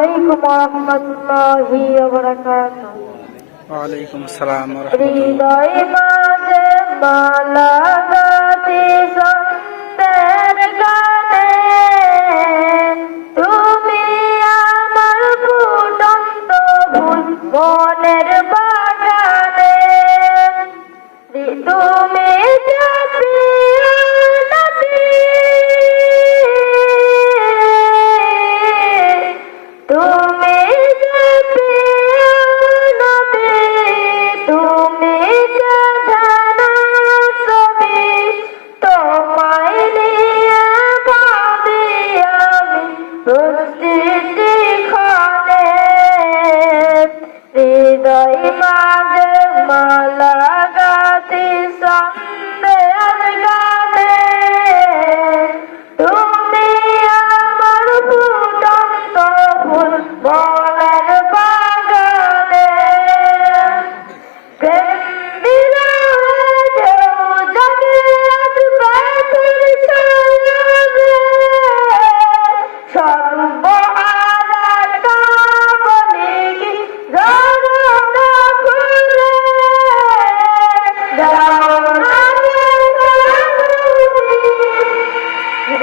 আলাইকুম রহমতুল্লাহি ওয়াবারাকাতুহু ওয়া আলাইকুম আসসালাম ওয়া রাহমাতুল্লাহ। মালা গাতে সন্দেহের গাতে তুমি আমার ফুটন্ত ফুল বলার বাগানে। সর্ব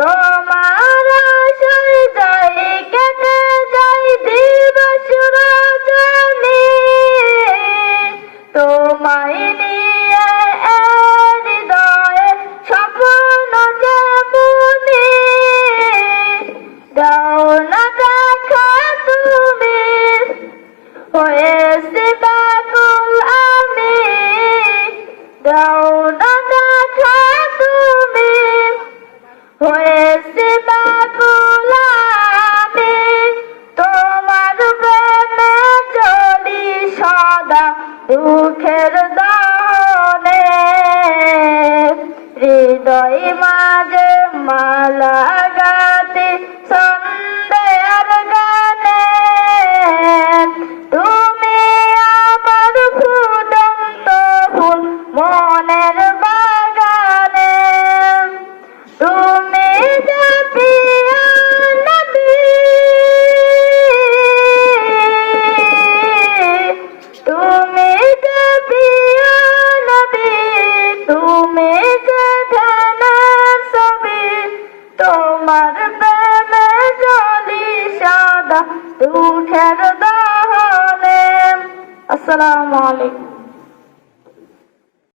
তোমার আশায় যায় কেটে যায় দিবস রজনী তোমায় নিয়ে হৃদয়ে স্বপ্ন যে বুনি দাও না দেখা তুমি, হয়ে রুখের দলে আসসালামু আলাইকুম